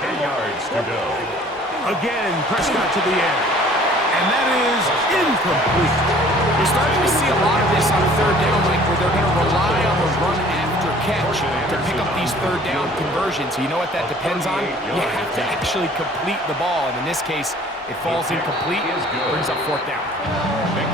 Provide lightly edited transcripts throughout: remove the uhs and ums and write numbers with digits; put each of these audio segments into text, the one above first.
10 yards to go. Again, Prescott to the air. And that is incomplete. We're starting to see a lot of this on third down, Mike, where they're going to rely on the run after catch to pick up these third down conversions. So you know what that depends on? You have to actually complete the ball. And in this case, it falls incomplete, brings up fourth down.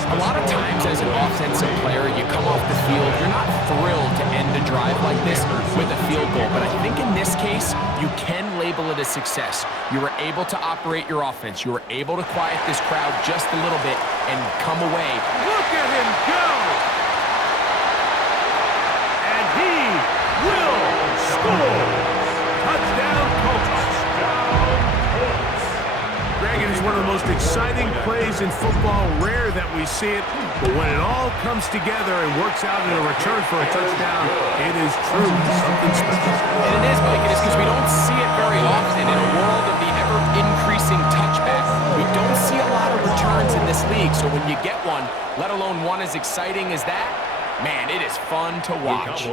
A lot of times as an offensive player, you come off the field, you're not thrilled to end a drive like this with a field goal. But I think in this case, you can label it a success. You were able to operate your offense. You were able to quiet this crowd just a little bit and come away. Look at him go! And he will score! Touchdown, Colts! Greg, it is one of the most exciting plays in football. Rare that we see it, but when it all comes together and works out in a return for a touchdown, it is truly something special. And it is, Mike. It is because we don't see it very often in a world of the ever-increasing touchback. We don't see a lot of returns in this league, so when you get one, let alone one as exciting as that, man, it is fun to watch.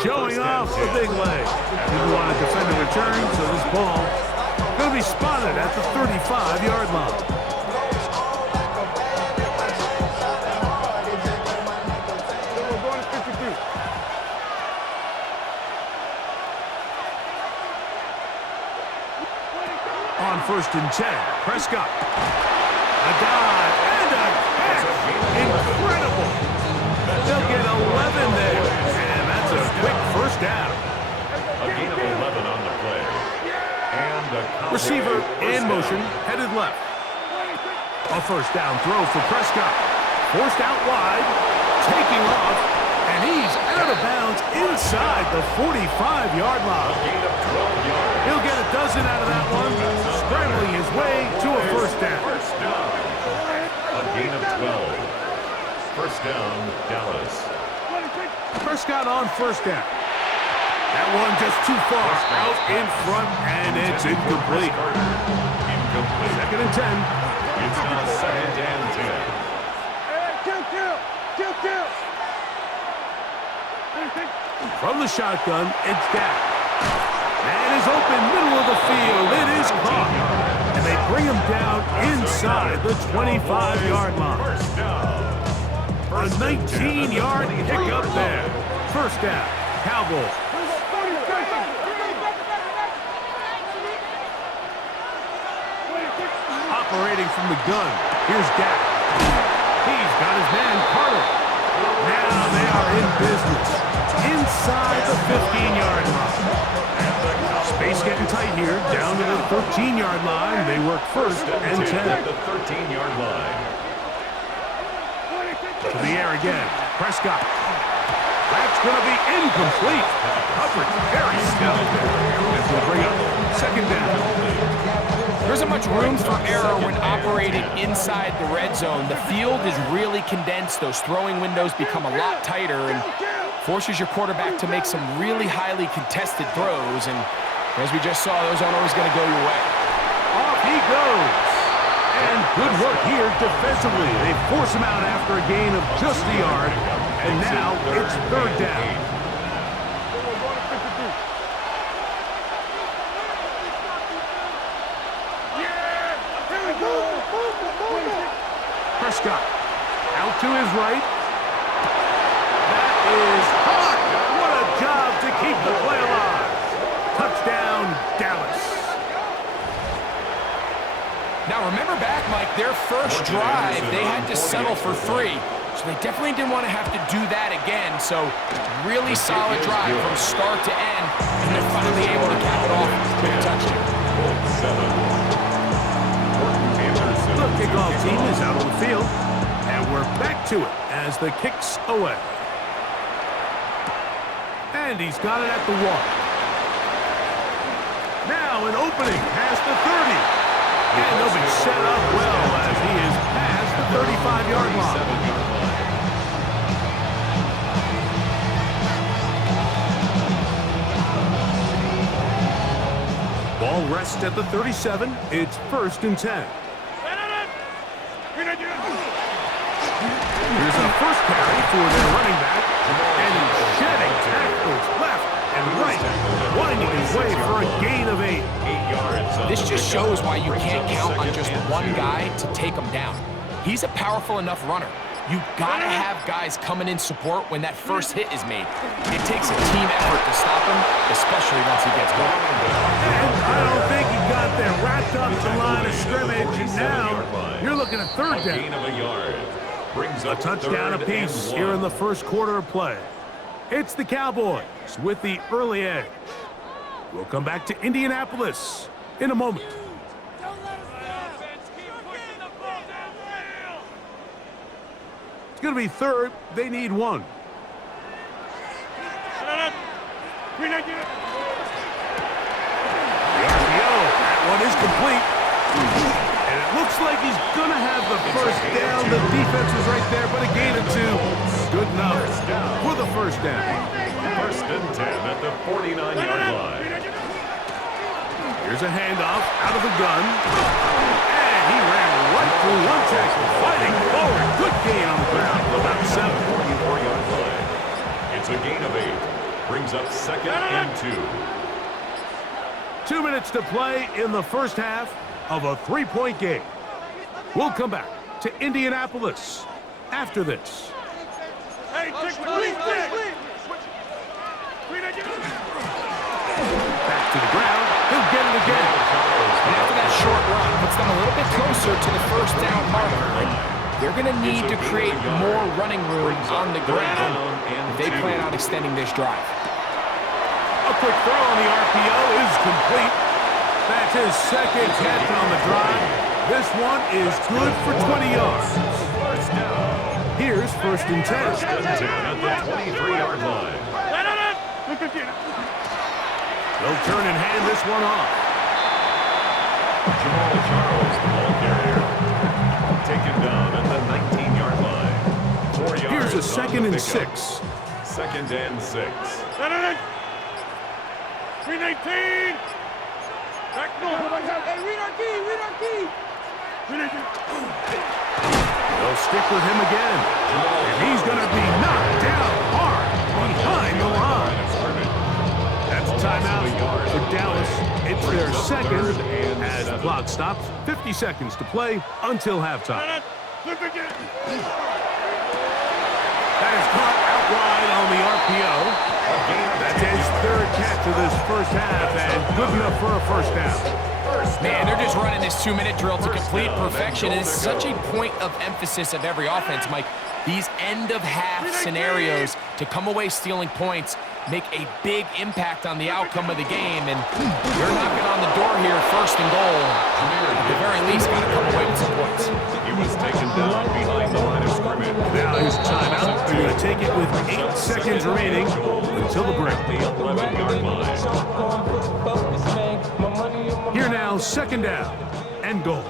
Showing off the big leg. You want to defend a return, so this ball going to be spotted at the 35-yard line. On 1st and 10, Prescott. A dive and a catch. Incredible. They'll get 11 there. And that's a quick first down. A gain of 11 on the play. And receiver in motion, headed left. A first down throw for Prescott. Forced out wide, taking off, and he's out of bounds inside the 45-yard line. He'll get a dozen out of that one, scrambling his way to a first down. A gain of 12. First down, Dallas. Prescott on first down. That one just too far out in front, and it's incomplete. Second and 10. It's now second and 10. From the shotgun, it's down. Man is open, middle of the field. It is caught. And they bring him down inside the 25-yard line. A 19-yard pickup there. First down, Cowboys. Operating from the gun. Here's Dak. He's got his man Carter. Now they are in business. Inside the 15-yard line. Space getting tight here. Down to the 13-yard line. They work first and 10. The 13-yard line. To the air again. Prescott. That's going to be incomplete. Coverage very stout. That's going to bring up second down. There isn't much room for error when operating inside the red zone. The field is really condensed. Those throwing windows become a lot tighter and forces your quarterback to make some really highly contested throws. And as we just saw, those aren't always going to go your way. Off he goes. And good work here defensively. They force him out after a gain of just a yard. And now it's third down. Prescott out to his right. That is hot. What a job to keep the play alive. Touchdown, Dallas. Now remember back, Mike, their first drive, they had to settle for 3. So they definitely didn't want to have to do that again. So really solid drive from start to end. And they're finally able to cap it off with a touchdown. The kickoff team is out on the field, and we're back to it as the kick's away. And he's got it at the 1. Now an opening past the 30. And they'll be set up well as he is past the 35-yard line. Ball rests at the 37. It's 1st and 10. Here's a first carry for their running back, and he's shedding tackles left and right, winding his way for a gain of 8. shows why you can't count on just one guy to take him down. He's a powerful enough runner. You gotta have guys coming in support when that first hit is made. It takes a team effort to stop him, especially once he gets going. And I don't think he got there wrapped up the line of scrimmage, and now you're looking at third down. Gain of a yard. Brings A up touchdown third apiece and here in one. the first quarter of play. It's the Cowboys with the early edge. We'll come back to Indianapolis in a moment. It's going to be third. They need one. The RPO. That one is complete. And it looks like he's going to have the first down. The defense was right there, but a gain of two. Good enough for the first down. First and 10 at the 49-yard line. Here's a handoff out of the gun. And he ran right through one tackle, fighting forward. Good gain on the ground for about 7. 44-yard line. It's a gain of 8. Brings up second and 2. 2 minutes to play in the first half of a 3-point game. We'll come back to Indianapolis after this. Back to the ground. He'll get it again. And after that short run, puts them a little bit closer to the first down marker. They're going to need to create more running room on the ground if they plan on extending this drive. A quick throw on the RPO is complete. That's his second catch on the drive. This one is good for 20 yards. Here's first and 10. First and 10 at the 23-yard line. They'll turn and hand this one off. Jamal Charles, the ball carrier. Taken down at the 19-yard line. 4 yards. Here's a on second the and pickup. 6. Second and 6. 319. They'll stick with him again. And he's going to be knocked down hard behind the line. That's a timeout for Dallas. It's their second as the clock stops. 50 seconds to play until halftime. That is caught out wide on the RPO. That's his third catch of this first half, and good enough for a first down. Man, they're just running this 2-minute drill to complete perfection. And it's such a point of emphasis of every offense, Mike. These end-of-half scenarios to come away stealing points make a big impact on the outcome of the game. And you're knocking on the door here, first and goal. At the very least, got to come away with some points. He was taken down behind the line of scrimmage. Now here's a timeout. They're going to take it with 8 seconds remaining until the break. The 11-yard line. Here now, second down and goal.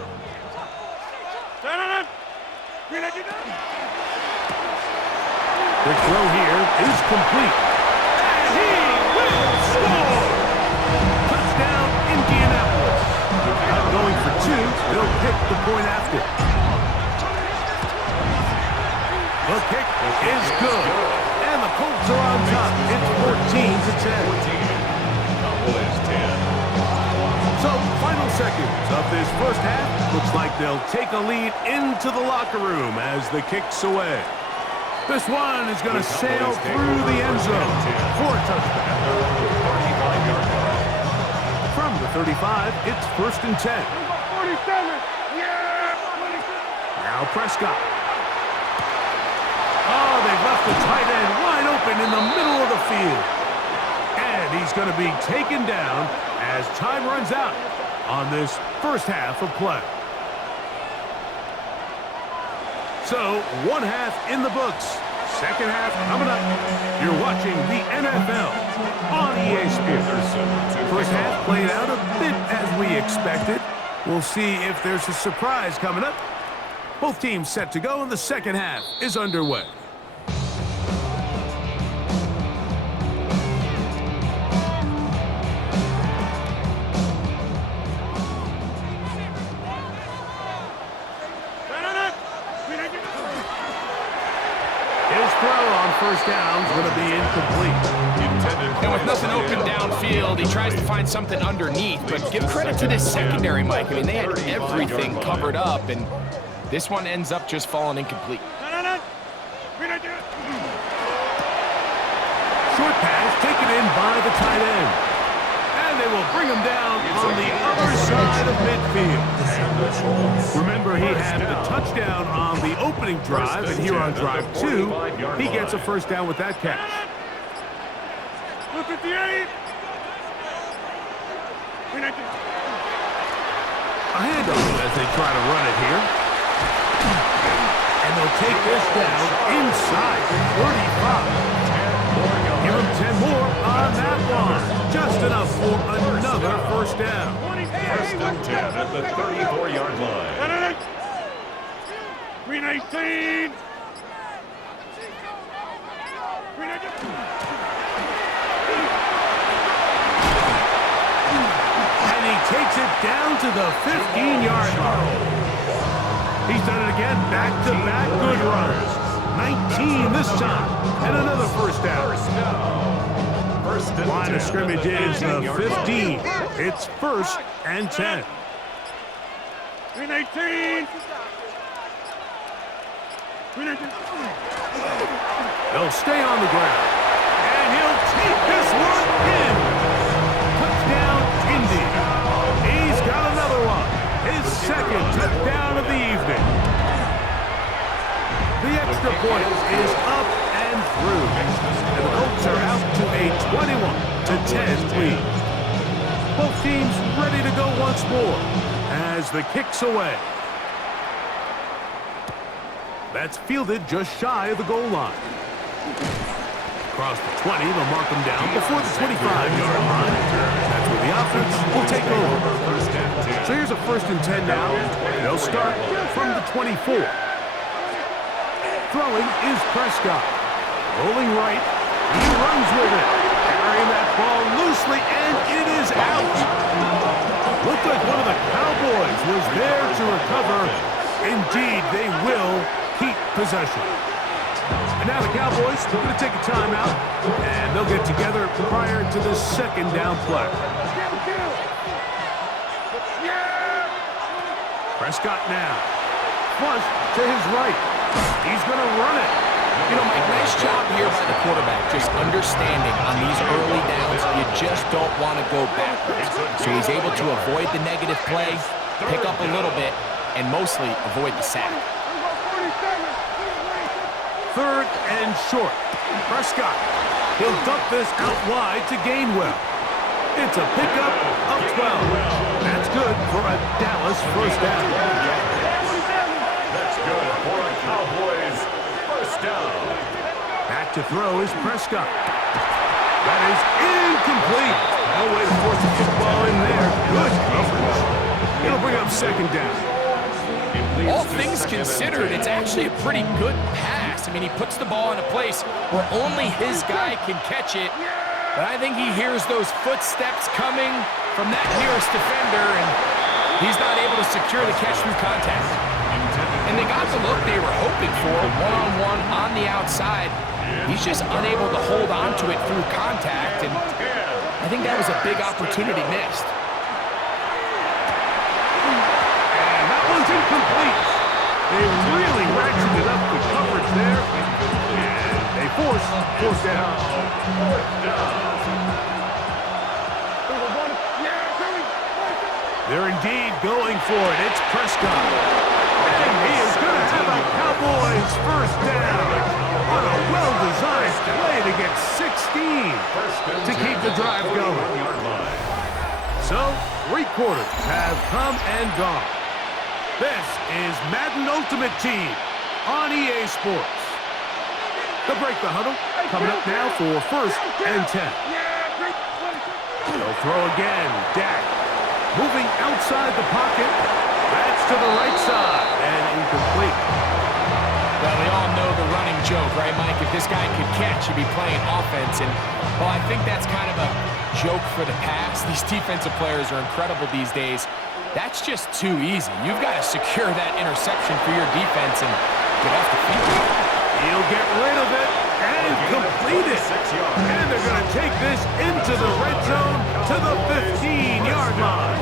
The throw here is complete. And he will score! Touchdown, Indianapolis. Not going for 2. They'll pick the point after. The kick is good. And the Colts are on top. It's 14-10. Cowboys 10. So, final seconds of this first half. Looks like they'll take a lead into the locker room as the kick's away. This one is going to sail through the end zone for a touchdown. From the 35, it's first and 10. Now Prescott. Oh, they've left the tight end wide open in the middle of the field. And he's going to be taken down as time runs out on this first half of play. So, one half in the books. Second half coming up. You're watching the NFL on EA Sports. First half played out a bit as we expected. We'll see if there's a surprise coming up. Both teams set to go, and the second half is underway. His throw on first down is going to be incomplete. Intended And with nothing open downfield, he tries to find something underneath. But give credit to this secondary, Mike. I mean, they had everything covered up, and this one ends up just falling incomplete. Short pass taken in by the tight end. And they will bring him down on the other side of midfield. Remember, he had the touchdown on the opening drive, and here on drive 2, he gets a first down with that catch. A handoff as they try to run it here. And they'll take this down inside 35. Give him 10 more on that one. Just enough for another first down. First and 10 at the 34-yard line. 319. And he takes it down to the 15-yard line. He's done it again, back-to-back good runs. 19 this time, and another first down. Line of scrimmage is the 15. It's first and 10. 319. They'll stay on the ground, and he'll take this one in. Touchdown, Indy. He's got another one. His second touchdown of the evening. The extra point is up and through. And the Colts are out to a 21-10 lead. Both teams ready to go once more as the kick's away. That's fielded just shy of the goal line. Across the 20, they'll mark them down before the 25-yard line. That's where the offense will take over. So here's a first and 10 now. They'll start from the 24. Throwing is Prescott. Rolling right. He runs with it. Carrying that ball loosely, and it is out. Looked like one of the Cowboys was there to recover. Indeed, they will keep possession. And now the Cowboys are going to take a timeout, and they'll get together prior to the second down play. Prescott now. Flush to his right. He's going to run it. You know, Mike, nice job here by the quarterback, just understanding on these early downs, you just don't want to go backwards. So he's able to avoid the negative play, pick up a little bit, and mostly avoid the sack. Third and short. Prescott. He'll dump this out wide to Gainwell. It's a pickup of 12. That's good for a Dallas first down. That's good for a Cowboys first down. Back to throw is Prescott. That is incomplete. No way to force the football in there. Good coverage. It'll bring up second down. All things considered, it's actually a pretty good pass. I mean, he puts the ball in a place where only his guy can catch it. But I think he hears those footsteps coming from that nearest defender, and he's not able to secure the catch through contact. And they got the look they were hoping for, one-on-one on the outside. He's just unable to hold on to it through contact, and I think that was a big opportunity missed. And that one's incomplete. They really ratcheted up the coverage there, and they force down. They're indeed going for it. It's Prescott. And he is going to have a Cowboys first down on a well-designed play to get 16 to keep the drive going. So, 3 quarters have come and gone. This is Madden Ultimate Team on EA Sports. They'll break the huddle. Coming up now for first and 10. They'll throw again. Dak moving outside the pocket. That's to the right side and incomplete. Well, we all know the running joke, right, Mike? If this guy could catch, he'd be playing offense. And, well, I think that's kind of a joke for the past. These defensive players are incredible these days. That's just too easy. You've got to secure that interception for your defense and get off the field. He'll get rid of it, And completed. And they're going to take this into the red zone to the 15-yard line.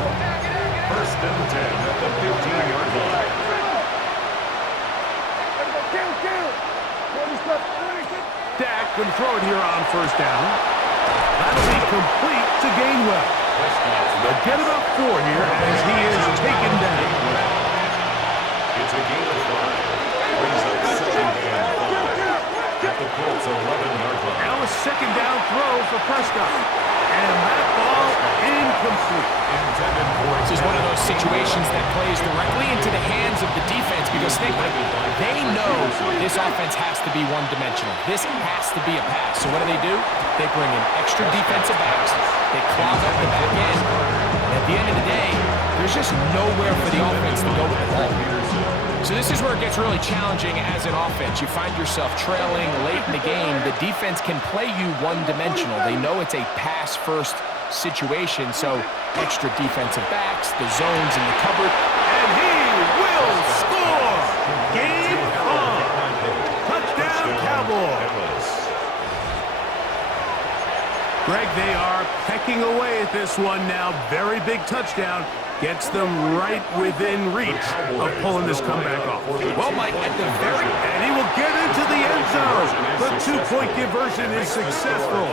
First and 10 at the 15-yard line. Dak can throw it here on first down. That'll be complete to Gainwell. They'll get about 4 here as he is taken down. It's a gain of 5. Brings up second and 5 at the Colts 11-yard line. Now a second down throw for Prescott. And that ball incomplete. This is one of those situations that plays directly into the hands of the defense because they know this offense has to be one-dimensional. This has to be a pass. So what do? They bring in extra defensive backs. They clog up the back end. And at the end of the day, there's just nowhere for the offense to go with the ball. So this is where it gets really challenging as an offense. You find yourself trailing late in the game. The defense can play you one-dimensional. They know it's a pass-first situation, so extra defensive backs, the zones in the cupboard. And he will score! Game on! Touchdown, Cowboys! Greg, they are pecking away at this one now. Very big touchdown. Gets them right within reach of pulling this comeback off. Well, Mike, at the very... And he will get into the end zone. The two-point conversion is successful.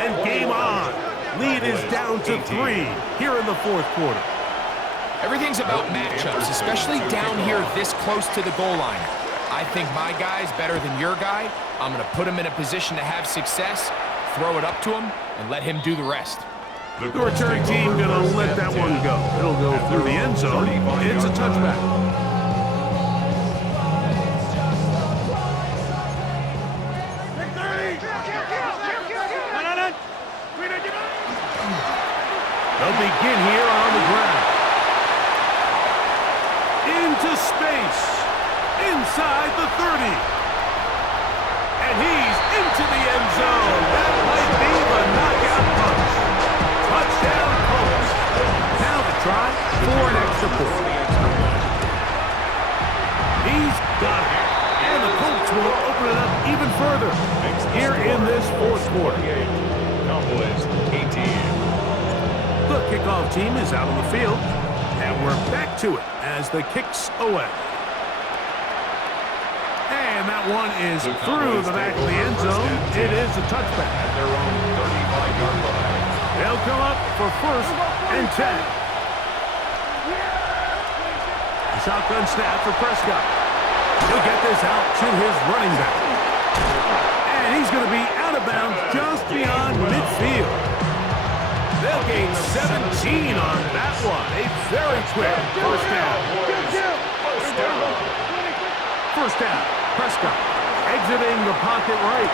And game on. Lead is down to 3 here in the fourth quarter. Everything's about matchups, especially down here this close to the goal line. I think my guy's better than your guy. I'm going to put him in a position to have success, throw it up to him, and let him do the rest. The return team going to let that one go. It'll go through the end zone. It's a touchback. They'll begin here on the ground. Into space. Inside the 30. And he's into the end zone. That might be the knockout punch. Touchdown, Colts. Now the try for an extra point. He's got it. And the Colts will open it up even further here in this fourth quarter. Cowboys 18. The kickoff team is out on the field, and we're back to it as the kicks away. And that one is through the back of the end zone. It is a touchback. At their own 35-yard line. They'll come up for first and 10. A shotgun snap for Prescott. He'll get this out to his running back. And he's going to be out of bounds just beyond midfield. They'll gain 17 on that one. A very quick first down. First down. Prescott exiting the pocket right.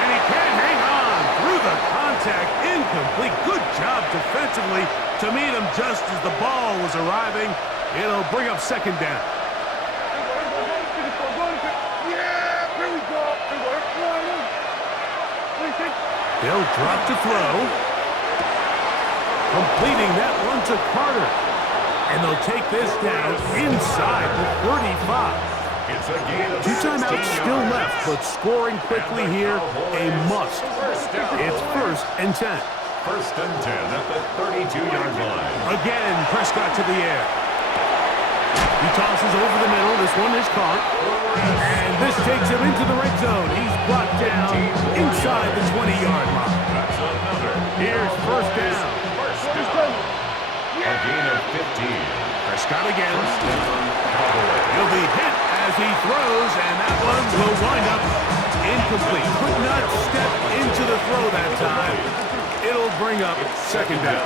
And he can't hang on through the contact. Incomplete. Good job defensively to meet him just as the ball was arriving. It'll bring up second down. They'll drop to throw. Completing that one to Carter. And they'll take this down inside the 35. It's a gain of 2 timeouts still left, but scoring quickly here, a must. It's first and 10. First and 10 at the 32-yard line. Again, Prescott to the air. He tosses over the middle. This one is caught. And this takes him into the red zone. He's brought down inside the 20-yard line. That's another. Here's first down. A gain of 15. Prescott again. He'll be hit as he throws, and that one will wind up incomplete. Could not step into the throw that time. It'll bring up second down.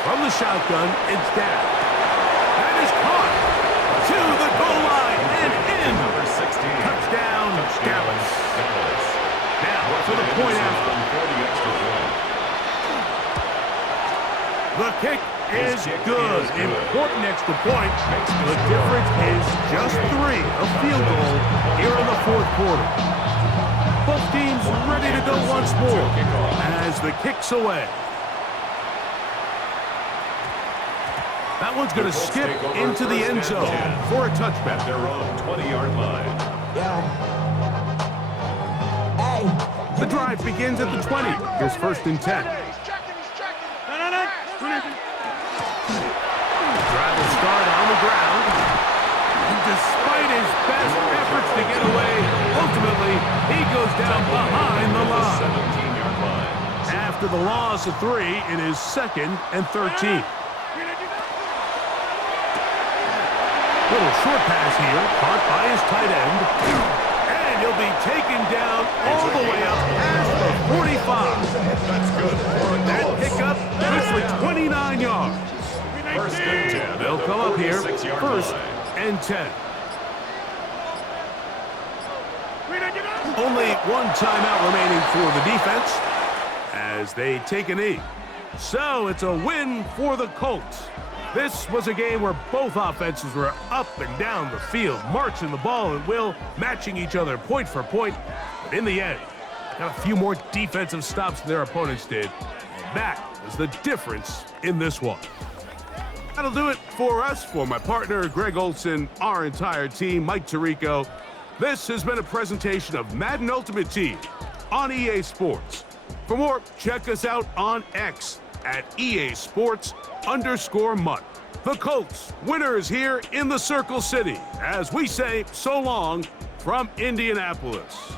From the shotgun, it's down. That is caught to the goal line and in. Number 16. Touchdown, Dallas. Now for the point after. The kick is good. Important extra point. The difference is just 3, a field goal here in the fourth quarter. Both teams ready to go once more as the kick's away. That one's going to skip into the end zone for a touchback. At their own 20-yard line. The drive begins at the 20. Here's 1st and 10. Drive will start on the ground. And despite his best efforts to get away, ultimately, he goes down behind the line. 17-yard line. After the loss of 3, it is 2nd and 13. Little short pass here, caught by his tight end. And he'll be taken down all the way up past the 45. That's good. That pickup, quickly 29 yards. 1st and 10. They'll come up here, 46-yard 1st line. and 10. Only one timeout remaining for the defense as they take a knee. So it's a win for the Colts. This was a game where both offenses were up and down the field, marching the ball at will, matching each other point for point. But in the end, got a few more defensive stops than their opponents did. And that was the difference in this one. That'll do it for us. For my partner, Greg Olson, our entire team, Mike Tirico, this has been a presentation of Madden Ultimate Team on EA Sports. For more, check us out on X at EA Sports_MUT. The Colts, winners here in the Circle City, as we say so long from Indianapolis.